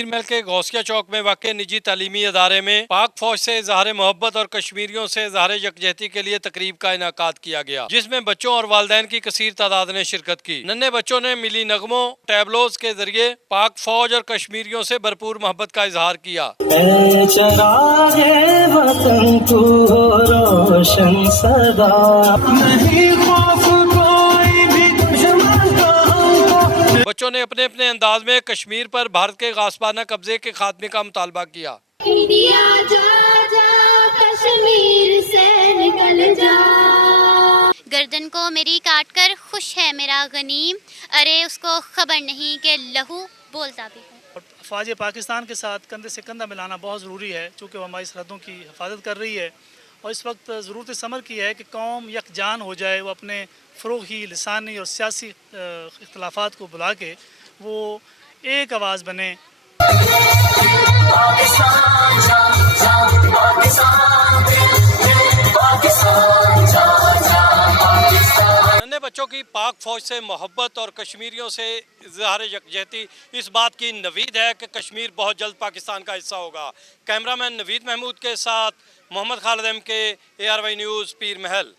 पीर महल के गौसिया चौक में वाक़ई निजी तालीमी अदारे में पाक फौज से इज़हार मोहब्बत और कश्मीरियों से इज़हार यकजहती के लिए तकरीब का इनेकाद किया गया, जिसमें बच्चों और वालिदैन की कसीर तादाद ने शिरकत की। नन्हे बच्चों ने मिली नगमों टैबलोज के जरिए पाक फौज और कश्मीरियों से भरपूर मोहब्बत का इजहार किया। बच्चों ने अपने अपने अंदाज में कश्मीर पर भारत के गासबाना कब्जे के खात्मे का मुतालबा किया। इंडिया जा जा कश्मीर से निकल जा। गर्दन को मेरी काट कर खुश है मेरा गनीम, अरे उसको खबर नहीं कि लहू बोलता भी है। फ़ौज पाकिस्तान के साथ कंधे से कंधा मिलाना बहुत ज़रूरी है, चूँकि वो हमारी सरहदों की हिफाजत कर रही है और इस वक्त ज़रूरत समर की है कि कौम यकजान हो जाए। वो अपने फ़रोगी, लिसानी और सियासी इख्तलाफात को बुला के वो एक आवाज़ बने। नन्हे बच्चों की पाक फौज से मोहब्बत और कश्मीरियों से इज़हार यकजहती इस बात की नवीद है कि कश्मीर बहुत जल्द पाकिस्तान का हिस्सा होगा। कैमरामैन नवीद महमूद के साथ Mohammad Khalid MK, ARY news, Pir महल।